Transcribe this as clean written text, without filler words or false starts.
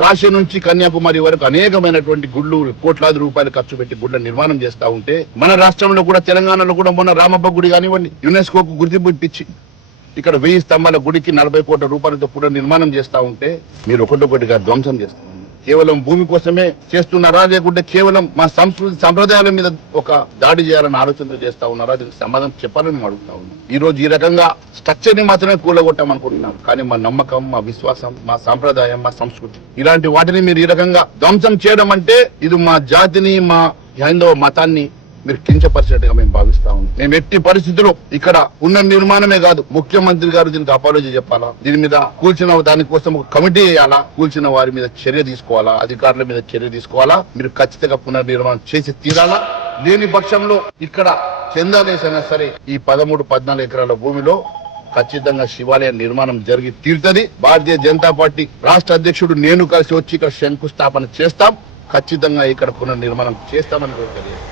కాశీ నుంచి కన్యాకుమారి వరకు అనేకమైనటువంటి గుళ్ళు కోట్లాది రూపాయలు ఖర్చు పెట్టి గుళ్ళ నిర్మాణం చేస్తా ఉంటే మన రాష్ట్రంలో కూడా తెలంగాణలో కూడా మొన్న రామప్ప గుడి కానివ్వండి యునెస్కోకు గుర్తింపు ఇప్పించి ఇక్కడ 1000 స్తంభాల గుడికి 40 కోట్ల రూపాయలతో పునర్నిర్మాణం చేస్తా ఉంటే మీరు ఒకటొకటిగా ధ్వంసం చేస్తారు. కేవలం భూమి కోసమే చేస్తున్నారా లేకుంటే కేవలం మా సంస్కృతి సంప్రదాయాల మీద ఒక దాడి చేయాలని ఆలోచన చేస్తా ఉన్నారా? దీనికి సమాధానం చెప్పాలని అడుగుతా ఉన్నాం. ఈ రోజు ఈ రకంగా స్ట్రక్చర్ ని మాత్రమే కూలగొట్టామనుకుంటున్నాం, కానీ మా నమ్మకం, మా విశ్వాసం, మా సంప్రదాయం, మా సంస్కృతి ఇలాంటి వాటిని మీరు ఈ రకంగా ధ్వంసం చేయడం అంటే ఇది మా జాతిని, మా హైందవ మతాన్ని మీరు కించపరిచినట్టుగా మేము భావిస్తా ఉన్నాం. మేము ఎట్టి పరిస్థితుల్లో ఇక్కడ ఉన్న నిర్మాణమే కాదు, ముఖ్యమంత్రి గారు దీనికి అపాలజీ చెప్పాలా, దీని మీద కూల్చిన దానికోసం ఒక కమిటీ వేయాలా, కూల్చిన వారి మీద చర్య తీసుకోవాలా, అధికారుల మీద చర్య తీసుకోవాలా, మీరు ఖచ్చితంగా పునర్నిర్మాణం చేసి తీరాలా. లేని పక్షంలో ఇక్కడ చందాలేసైనా సరే ఈ 13-14 ఎకరాల భూమిలో ఖచ్చితంగా శివాలయ నిర్మాణం జరిగి తీరుతుంది. భారతీయ జనతా పార్టీ రాష్ట్ర అధ్యక్షుడు నేను కలిసి వచ్చి ఇక్కడ శంకుస్థాపన చేస్తాం. ఖచ్చితంగా ఇక్కడ పునర్నిర్మాణం చేస్తామని తెలియదు.